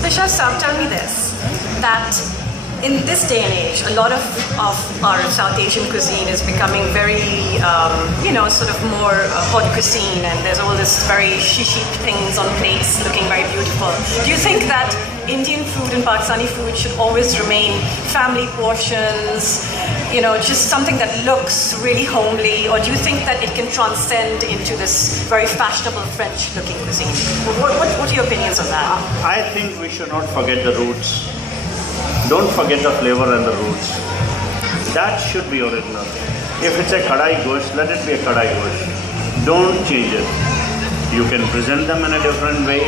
So Chef Saab, tell me this, that in this day and age, a lot of our South Asian cuisine is becoming very, sort of more haute cuisine, and there's all this very chic things on plates looking very beautiful. Do you think that Indian food and Pakistani food should always remain family portions, just something that looks really homely, or do you think that it can transcend into this very fashionable French-looking cuisine? What are your opinions on that? I think we should not forget the roots. Don't forget the flavor and the roots. That should be original. If it's a kadai gosht, let it be a kadai gosht. Don't change it. You can present them in a different way.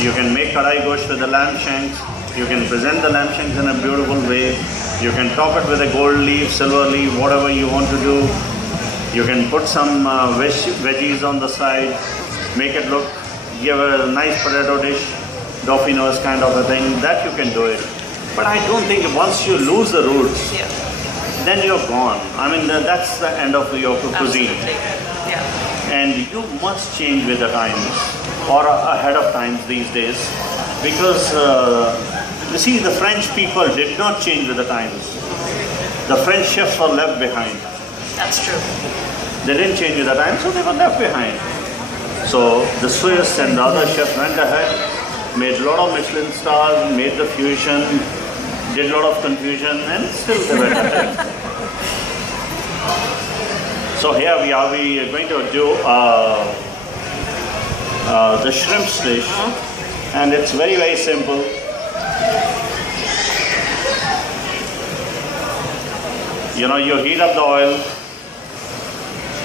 You can make kadai gosht with the lamb shanks. You can present the lamb shanks in a beautiful way. You can top it with a gold leaf, silver leaf, whatever you want to do. You can put some veggies on the side, make it look, give a nice potato dish, Dauphinoise kind of a thing. That you can do it. But I don't think once you lose the roots, then you're gone. I mean, that's the end of your cuisine. Yeah. And you must change with the times, or ahead of times these days, because you see, the French people did not change with the times. The French chefs were left behind. That's true. They didn't change with the times, so they were left behind. So the Swiss and the other chefs went ahead, made a lot of Michelin stars, made the fusion, did a lot of confusion, and still they went ahead. So here we are going to do the shrimp dish, and it's very, very simple. You heat up the oil,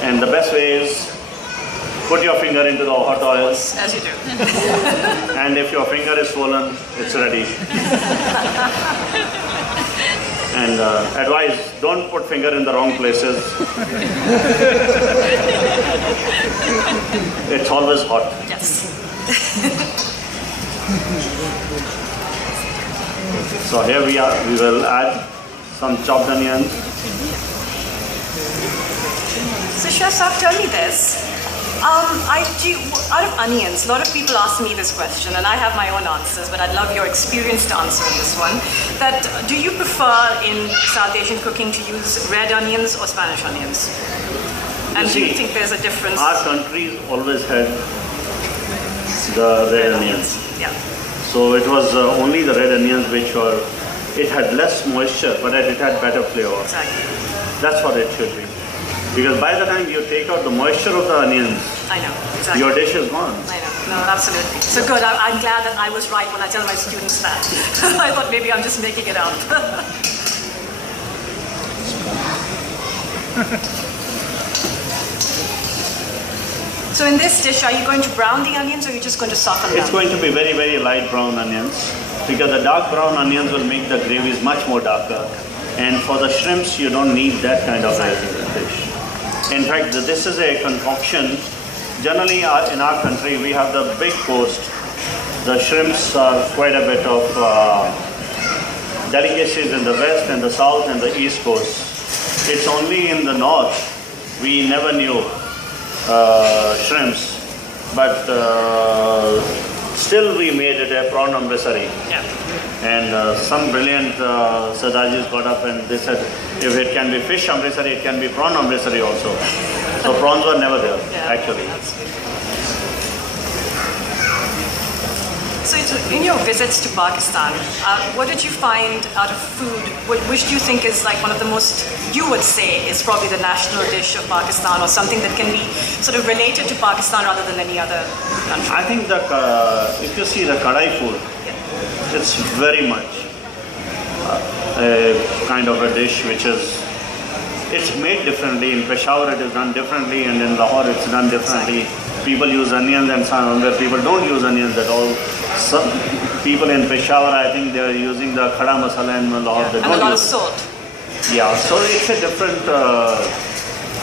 and the best way is put your finger into the hot oil. As you do. And if your finger is swollen, it's ready. And advice, don't put finger in the wrong places. It's always hot. Yes. So here we are, we will add some chopped onions. So Chef Saab, tell me this. Out of onions, a lot of people ask me this question, and I have my own answers, but I'd love your experienced answer on this one. That do you prefer in South Asian cooking to use red onions or Spanish onions? And do you think there's a difference? Our country always had the red onions. Yeah. So it was only the red onions which were, it had less moisture, but it had better flavor. Exactly. That's what it should be. Because by the time you take out the moisture of the onions, I know, exactly. Your dish is gone. I know, no, absolutely. So good, I'm glad that I was right when I tell my students that. I thought maybe I'm just making it up. So in this dish, are you going to brown the onions, or are you just going to soften them? It's going to be very, very light brown onions, because the dark brown onions will make the gravies much more darker. And for the shrimps, you don't need that kind of a dish. In fact, this is a concoction. Generally, in our country, we have the big coast. The shrimps are quite a bit of delicacies in the west and the south and the east coast. It's only in the north we never knew shrimps, but still we made it a prawn amritsari. Yeah. And some brilliant Sardajis got up and they said, if it can be fish amritsari, it can be prawn amritsari also. So prawns were never there, actually. So in your visits to Pakistan, what did you find out of food? Which do you think is like one of the most, you would say, is probably the national dish of Pakistan, or something that can be sort of related to Pakistan rather than any other country? I think that if you see the kadai food, it's very much a kind of a dish which is, it's made differently. In Peshawar it is done differently, and in Lahore it's done differently. People use onions, and some where people don't use onions at all. Some people in Peshawar, I think they are using the khada masala, and Lahore they don't and a lot of use. salt. Yeah, so it's a different,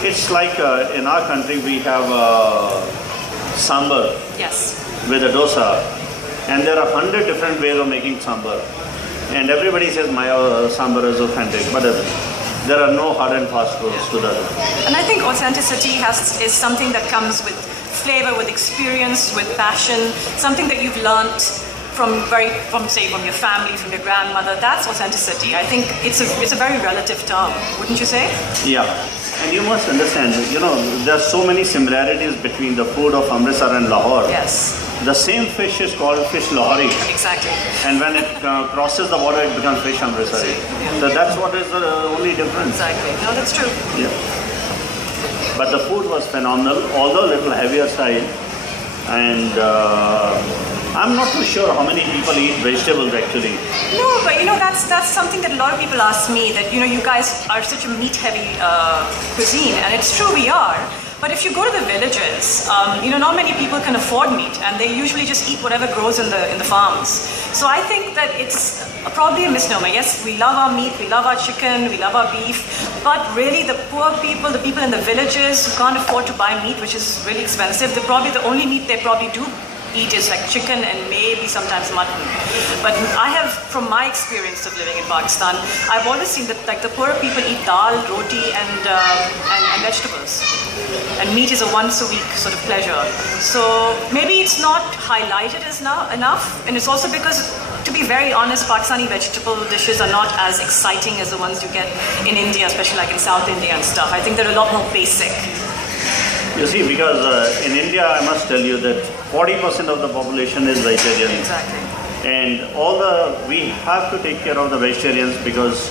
it's like in our country we have sambar Yes. with a dosa, and there are 100 different ways of making sambar, and everybody says my sambar is authentic, but there are no hard and fast rules to that. And I think authenticity is something that comes with flavor, with experience, with passion, something that you've learnt from your family, from your grandmother. That's authenticity. I think it's a very relative term, wouldn't you say? Yeah, and you must understand, there are so many similarities between the food of Amritsar and Lahore. Yes. The same fish is called fish Lahori. Exactly. And when it crosses the border, it becomes fish Amritsari. So that's what is the only difference. Exactly. No, that's true. Yeah. But the food was phenomenal, although a little heavier side. And I'm not too sure how many people eat vegetables actually. No, but that's something that a lot of people ask me, that you guys are such a meat-heavy cuisine, and it's true, we are. But if you go to the villages, not many people can afford meat, and they usually just eat whatever grows in the farms. So I think that it's probably a misnomer. Yes, we love our meat, we love our chicken, we love our beef, but really the poor people, the people in the villages who can't afford to buy meat, which is really expensive, the only meat they probably do eat is like chicken and maybe sometimes mutton. But I have, from my experience of living in Pakistan, I've always seen that like the poorer people eat dal, roti, and vegetables. And meat is a once a week sort of pleasure. So maybe it's not highlighted as enough. And it's also because, to be very honest, Pakistani vegetable dishes are not as exciting as the ones you get in India, especially like in South India and stuff. I think they're a lot more basic. You see, because in India, I must tell you that 40% of the population is vegetarian. Exactly. And we have to take care of the vegetarians, because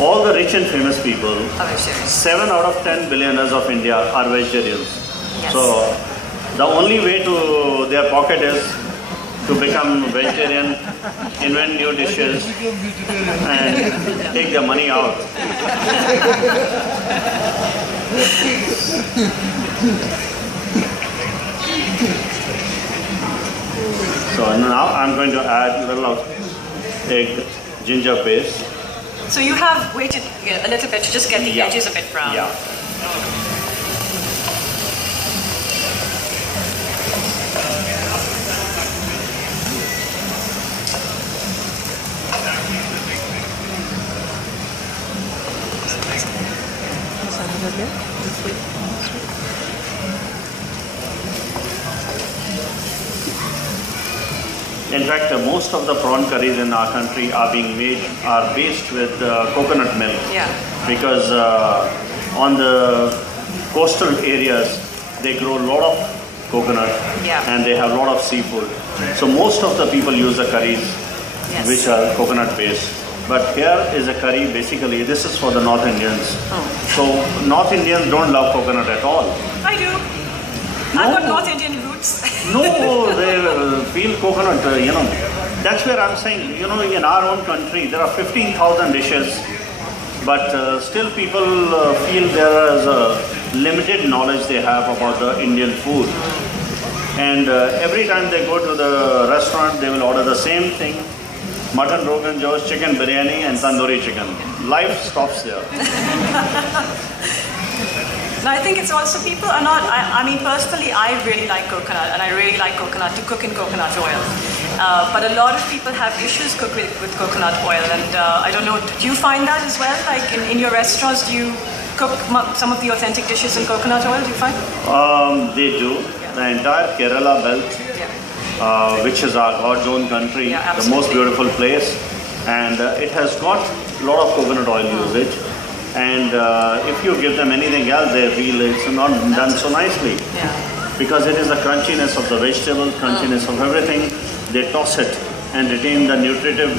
all the rich and famous people, 7 out of 10 billionaires of India are vegetarians. Yes. So the only way to their pocket is to become vegetarian, invent new dishes, and take their money out. So now I'm going to add a little of egg ginger paste. So you have waited a little bit to just get the edges a bit brown. Yeah. In fact, most of the prawn curries in our country are based with coconut milk. Yeah. Because on the coastal areas, they grow a lot of coconut, and they have a lot of seafood. So most of the people use the curries which are coconut based. But here is a curry, basically, this is for the North Indians. Oh. So North Indians don't love coconut at all. I do. No. I've got North Indian roots. No, they feel coconut, That's where I'm saying, in our own country, there are 15,000 dishes, but still people feel there is a limited knowledge they have about the Indian food. And every time they go to the restaurant, they will order the same thing: mutton rogan josh, chicken biryani, and tandoori chicken. Life stops there. And I think it's also, people are not, I mean personally I really like coconut, and I really like coconut to cook in coconut oil. But a lot of people have issues with coconut oil, and I don't know, do you find that as well? Like in your restaurants, do you cook some of the authentic dishes in coconut oil, do you find? They do. The entire Kerala belt, which is our God's own country, the most beautiful place, and it has got a lot of coconut oil usage. And if you give them anything else, they feel it's not done so nicely. Because it is the crunchiness of the vegetable, crunchiness of everything. They toss it and retain the nutritive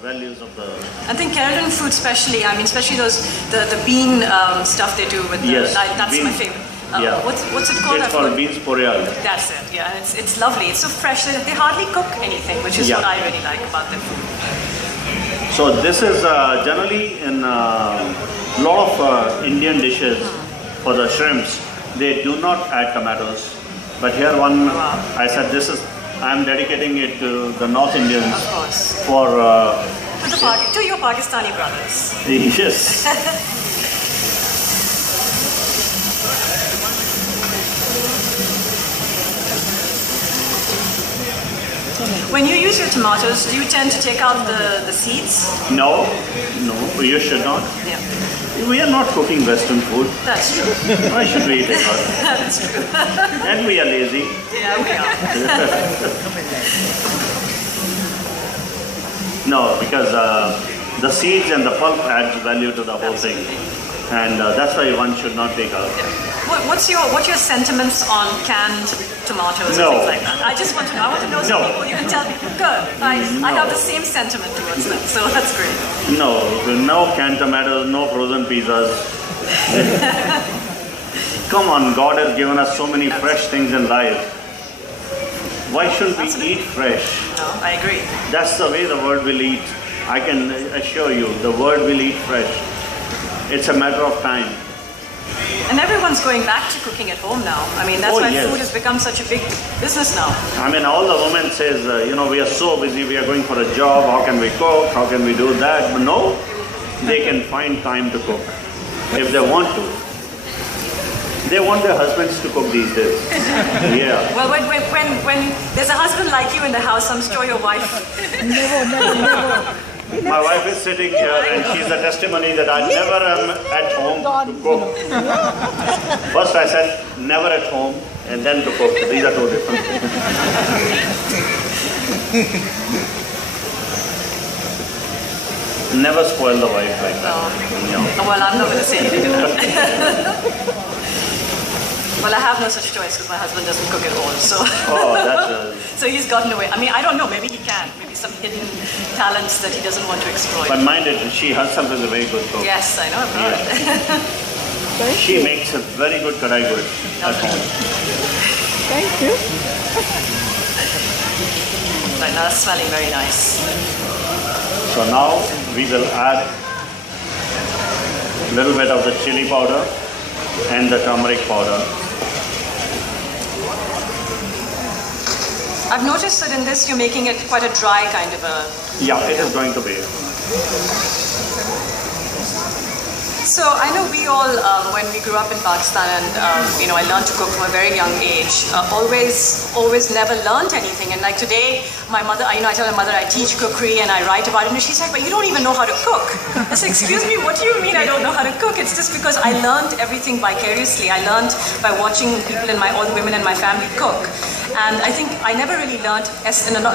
values of the... I think Kerala food especially, especially the bean stuff they do with the... That's beans. My favorite. What's it called? It's called beans poriyal. That's it, yeah. It's lovely. It's so fresh. They hardly cook anything, which is what I really like about their food. So this is generally in a lot of Indian dishes for the shrimps. They do not add tomatoes. But here I said I'm dedicating it to the North Indians. Of course. To your Pakistani brothers. Yes. When you use your tomatoes, do you tend to take out the seeds? No, you should not. Yeah. We are not cooking Western food. That's true. Why should we eat it? That's true. And we are lazy. Yeah, we are. No, because the seeds and the pulp adds value to the whole thing. And that's why one should not take out. Yeah. What's your sentiments on canned tomatoes and things like that? I just want to know. I want to know some people. You can tell me. Good. I have the same sentiment towards them, so that's great. No canned tomatoes, no frozen pizzas. Come on, God has given us so many fresh things in life. Why shouldn't we eat fresh? No, I agree. That's the way the world will eat. I can assure you, the world will eat fresh. It's a matter of time. And everyone's going back to cooking at home now. I mean, that's why yes. food has become such a big business now. I mean, all the women says, we are so busy, we are going for a job, how can we cook, how can we do that? But no, they can find time to cook if they want to. They want their husbands to cook these days. Yeah. Well, when there's a husband like you in the house, I'm sure your wife... Never. My wife is sitting here and she's a testimony that I never am at home to cook. First I said never at home and then to cook. These are two different things. Never spoil the wife like that. No. Well, I'm not going to say anything to that. Well, I have no such choice because my husband doesn't cook at all. So, so he's gotten away. I mean, I don't know. Maybe he can. Maybe some hidden talents that he doesn't want to exploit. But mind it, she herself is a very good cook. Yes, I know. I've heard. Yeah. She makes a very good kadai gosh at home. Thank you. Right now, it's smelling very nice. So now we will add a little bit of the chili powder and the turmeric powder. I've noticed that in this you're making it quite a dry kind of a... Yeah, it is going to be. So I know we all, when we grew up in Pakistan and, I learned to cook from a very young age, always never learned anything. And like today, my mother, I tell my mother I teach cookery and I write about it. And she's like, but you don't even know how to cook. I said, excuse me, what do you mean I don't know how to cook? It's just because I learned everything vicariously. I learned by watching people all the women in my family cook. And I think I never really learned,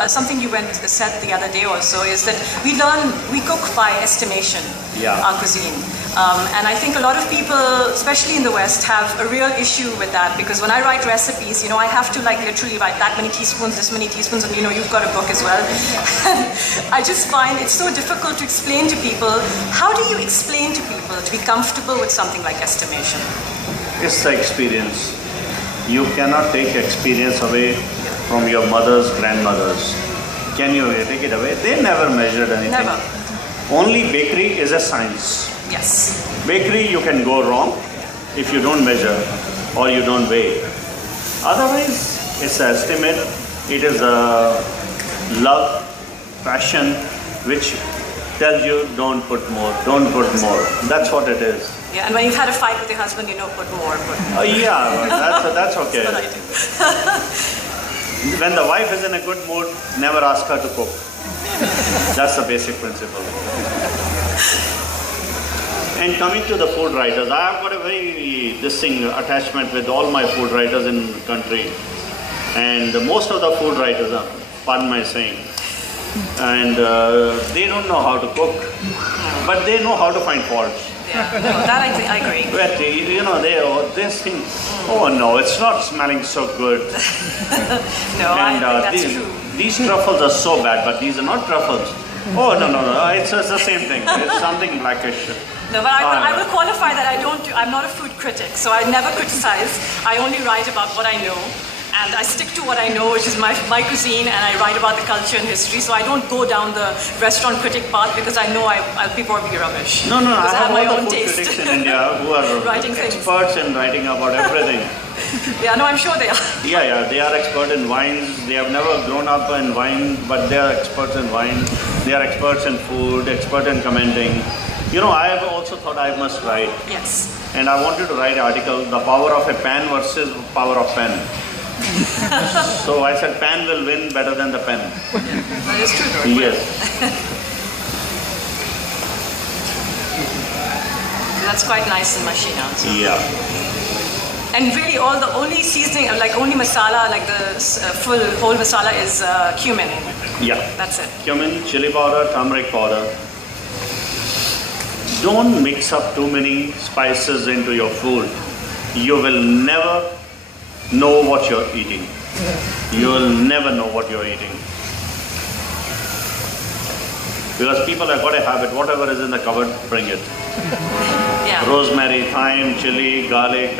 something you said the other day also, is that we cook by estimation, our cuisine. And I think a lot of people, especially in the West, have a real issue with that because when I write recipes, I have to literally write that many teaspoons, this many teaspoons, and you've got a book as well. I just find it's so difficult to explain to people. How do you explain to people to be comfortable with something like estimation? It's the experience. You cannot take experience away from your mothers, grandmothers. Can you take it away? They never measured anything. Never. Only bakery is a science. Yes. Bakery you can go wrong if you don't measure or you don't weigh. Otherwise, it's an estimate. It is a love, passion, which tells you don't put more, don't put more. That's what it is. Yeah, and when you've had a fight with your husband, put more. Yeah, that's okay. That's what I do. When the wife is in a good mood, never ask her to cook. That's the basic principle. And coming to the food writers, I have got a very attachment with all my food writers in the country. And most of the food writers are, pardon my saying, and they don't know how to cook, but they know how to find faults. Yeah, no, that I agree. But they think, oh no, it's not smelling so good. No, and I think that's true. These truffles are so bad, but these are not truffles. Oh no, it's the same thing. It's something blackish. No, but I will qualify that I'm not a food critic, so I never criticize. I only write about what I know. And I stick to what I know, which is my cuisine, and I write about the culture and history. So I don't go down the restaurant critic path because I know I'll be rubbish. No, I have my all own the food taste. critics in India who are writing experts in writing about everything. Yeah, no, I'm sure they are. Yeah, they are expert in wines. They have never grown up in wine, but they are experts in wine. They are experts in food, expert in commenting. I have also thought I must write. Yes. And I wanted to write an article, the power of a pan versus power of pen. So I said pan will win better than the pen. That is true, though. Yes. That's quite nice and mushy now. So. Yeah. And really, only seasoning, like only masala, like the full whole masala is cumin. Yeah. That's it. Cumin, chili powder, turmeric powder. Don't mix up too many spices into your food. You will never know what you're eating. You will never know what you're eating. Because people have got a habit, whatever is in the cupboard, bring it. Yeah. Rosemary, thyme, chili, garlic,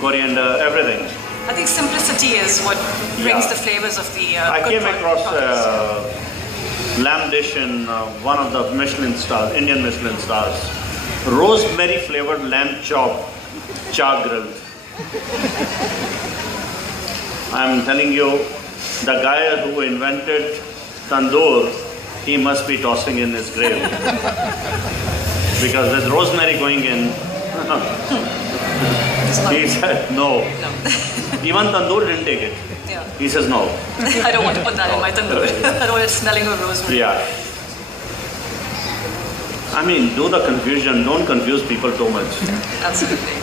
coriander, everything. I think simplicity is what brings Yeah. the flavors of the I good came across products. lamb dish in one of the Michelin stars, Indian Michelin stars. Rosemary flavored lamb chop, char grilled. I'm telling you, the guy who invented tandoor, he must be tossing in his grave. Because with rosemary going in, he said no. Even tandoor didn't take it. Yeah. He says no. I don't want to put that in my tandoor. I don't want it smelling of rosemary. Yeah. I mean, do the confusion. Don't confuse people too much. Absolutely.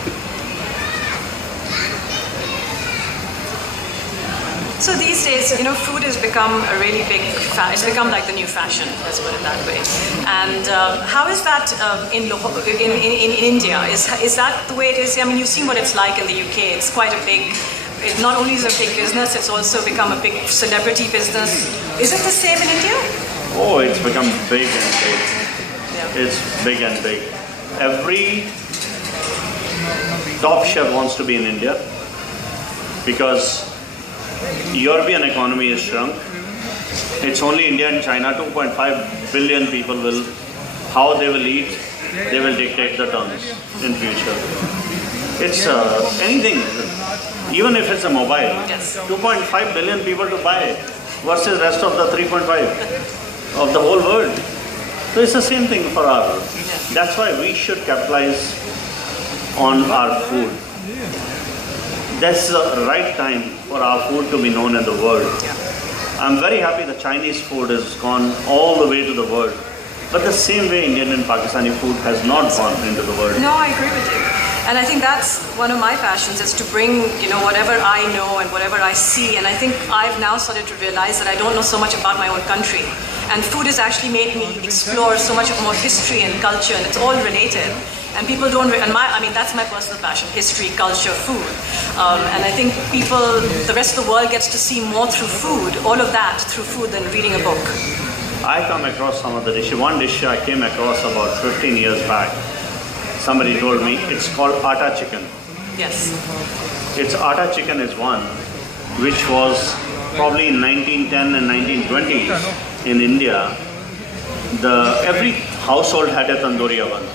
So these days, food has become a really big, it's become like the new fashion, let's put it that way. And how is that in India? Is that the way it is? I mean, you've seen what it's like in the UK. It's quite a big, it not only is it a big business, it's also become a big celebrity business. Is it the same in India? Oh, it's become big and big. Yeah. It's big and big. Every top chef wants to be in India because European economy is shrunk. It's only India and China, 2.5 billion people will, how they will eat, they will dictate the terms in future. It's anything, even if it's a mobile, Yes. 2.5 billion people to buy versus rest of the 3.5 of the whole world. So it's the same thing for our, that's why we should capitalize on our food. That's the right time for our food to be known in the world. I'm very happy the Chinese food has gone all the way to the world. But the same way Indian and Pakistani food has not gone into the world. No, I agree with you. And I think that's one of my passions is to bring, whatever I know and whatever I see. And I think I've now started to realize that I don't know so much about my own country. And food has actually made me explore so much more history and culture, and it's all related. And people don't, that's my personal passion, history, culture, food. And I think the rest of the world gets to see more through food, all of that through food than reading a book. I come across some of the dishes. One dish I came across about 15 years back. Somebody told me it's called atta chicken. Yes. Its atta chicken is one which was probably in 1910 and 1920s in India. Every household had a tandoori oven.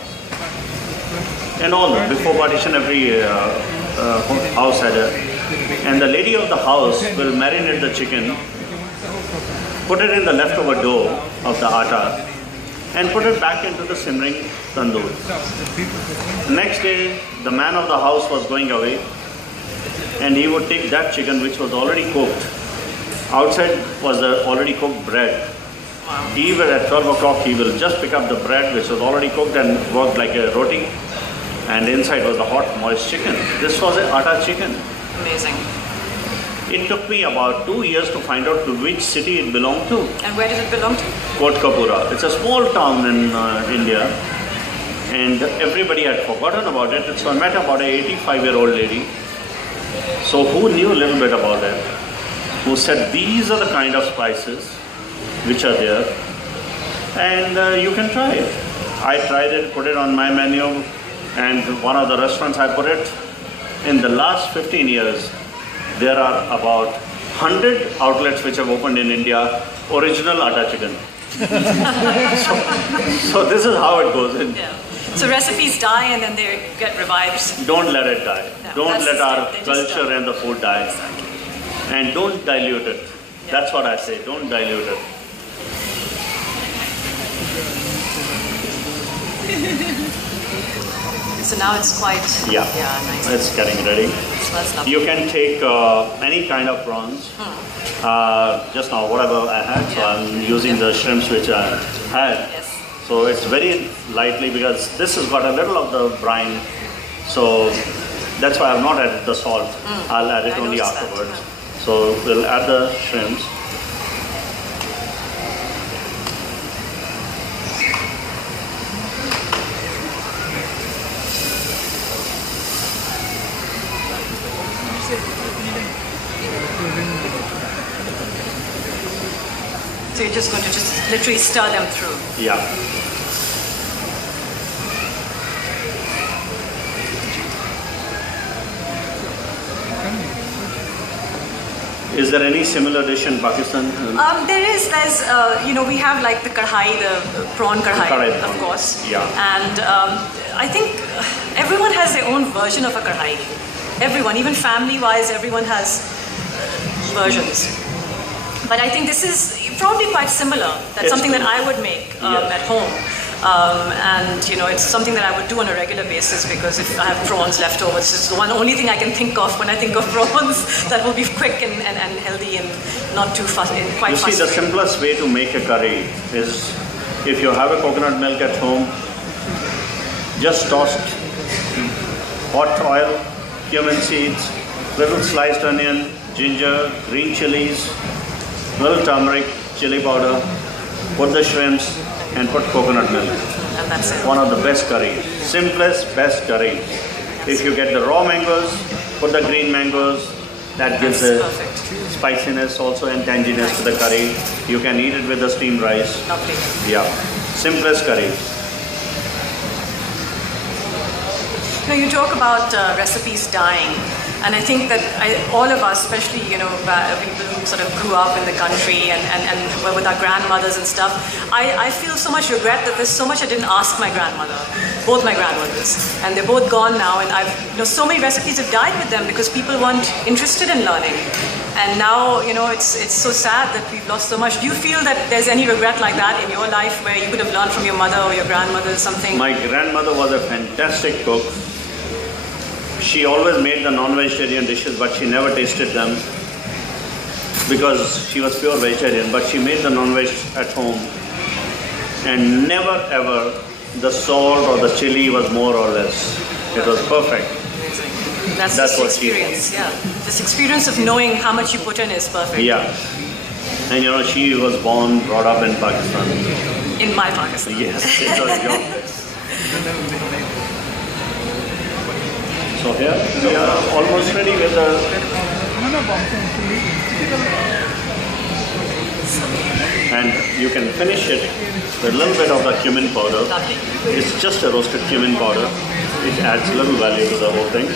And all, before partition, every house had a. And the lady of the house will marinate the chicken, put it in the leftover dough of the atta, and put it back into the simmering tandoor. Next day, the man of the house was going away, and he would take that chicken which was already cooked. Outside was the already cooked bread. Even at 12 o'clock, he will just pick up the bread which was already cooked and worked like a roti. And inside was the hot, moist chicken. This was an atta chicken. Amazing. It took me about 2 years to find out to which city it belonged to. And where does it belong to? Kotkapura. It's a small town in India. And everybody had forgotten about it. So I met about an 85-year-old lady. So who knew a little bit about it. Who said, these are the kind of spices which are there. And you can try it. I tried it, put it on my menu. And one of the restaurants I put it, in the last 15 years, there are about 100 outlets which have opened in India, original atta chicken. so this is how it goes. Yeah. So recipes die and then they get revived. Don't let it die. No, Don't let our they just culture die. and the food die. Exactly. And don't dilute it. Yeah. That's what I say, don't dilute it. So now it's quite nice. It's getting ready. It smells lovely. You can take any kind of prawns. Just now, whatever I had, so I'm using the shrimps which I had. Yes. So it's very lightly because this has got a little of the brine. So that's why I've not added the salt. I'll add it only afterwards. So we'll add the shrimps. So you're just going to just literally stir them through. Yeah. Is there any similar dish in Pakistan? There's, we have like the kadhai, the prawn kadhai, of course. Yeah. And I think everyone has their own version of a kadhai. Everyone, even family-wise, everyone has versions. But I think this is probably quite similar. That's something that I would make at home. And it's something that I would do on a regular basis because if I have prawns left over, this is the only thing I can think of when I think of prawns that will be quick and healthy and not too fast. You see, the simplest way to make a curry is if you have a coconut milk at home, just toss hot oil, cumin seeds, little sliced onion, ginger, green chilies, little turmeric, chili powder, put the shrimps, and put coconut milk. And that's it. One of the best curries. Simplest, best curry. If you get the raw mangoes, put the green mangoes. That gives a spiciness also and tanginess to the curry. You can eat it with the steamed rice. Lovely. Yeah. Simplest curry. You talk about recipes dying. And I think that all of us, especially people who sort of grew up in the country and were with our grandmothers and stuff, I feel so much regret that there's so much I didn't ask my grandmother, both my grandmothers, and they're both gone now. And so many recipes have died with them because people weren't interested in learning. And now it's so sad that we've lost so much. Do you feel that there's any regret like that in your life where you could have learned from your mother or your grandmother or something? My grandmother was a fantastic cook. She always made the non-vegetarian dishes, but she never tasted them because she was pure vegetarian. But she made the non-veg at home, and never ever the salt or the chili was more or less. It was perfect. Amazing. That's what experience. Yeah, this experience of knowing how much you put in is perfect. Yeah, and she was brought up in Pakistan. In my Pakistan. Yes, it was your. So here we are almost ready with the. And you can finish it with a little bit of the cumin powder. Lovely. It's just a roasted cumin powder. It adds little value to the whole thing.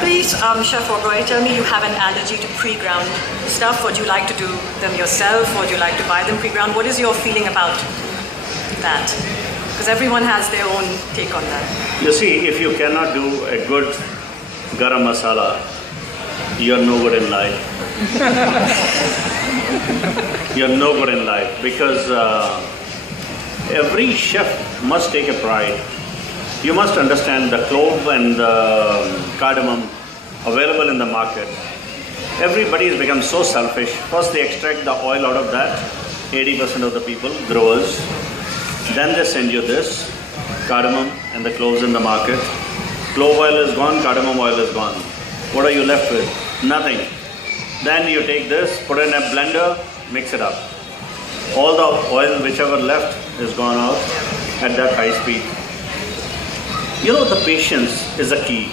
Please, Chef Oberoi, tell me you have an allergy to pre-ground stuff, or do you like to do them yourself, or do you like to buy them pre-ground? What is your feeling about that? Because everyone has their own take on that. You see, if you cannot do a good garam masala, you're no good in life. You're no good in life because every chef must take a pride. You must understand the clove and the cardamom available in the market. Everybody has become so selfish. First they extract the oil out of that, 80% of the people, growers. Then they send you this, cardamom and the cloves in the market. Clove oil is gone, cardamom oil is gone. What are you left with? Nothing. Then you take this, put it in a blender, mix it up. All the oil, whichever left, is gone out at that high speed. The patience is the key.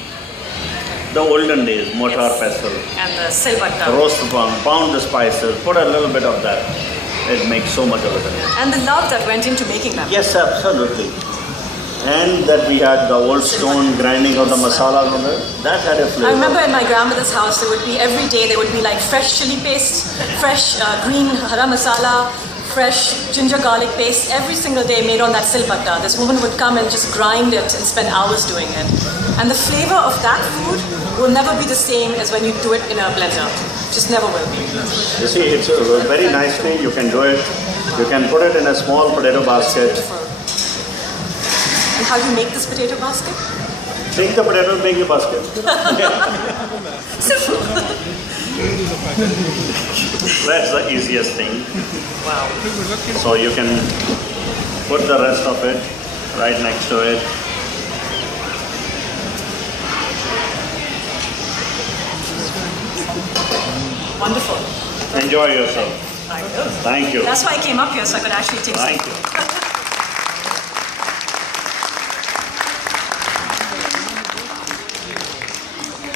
The olden days, mortar pestle. And the silbatta. Roast the pound the spices, put a little bit of that. It makes so much of it. And the love that went into making them. Yes, absolutely. And that we had the old stone grinding of the masala on it, that had a flavor. I remember in my grandmother's house, there would be every day there would be like fresh chili paste, fresh green hara masala, fresh ginger garlic paste every single day made on that silbatta. This woman would come and just grind it and spend hours doing it. And the flavor of that food will never be the same as when you do it in a blender. Just never will be. You see, it's a very nice thing. You can do it. You can put it in a small potato basket. And how do you make this potato basket? Take the potatoes, make the basket. Simple. That's the easiest thing. Wow. So you can put the rest of it right next to it. Wonderful. Enjoy yourself. I will. Thank you. That's why I came up here, so I could actually taste it. Thank you.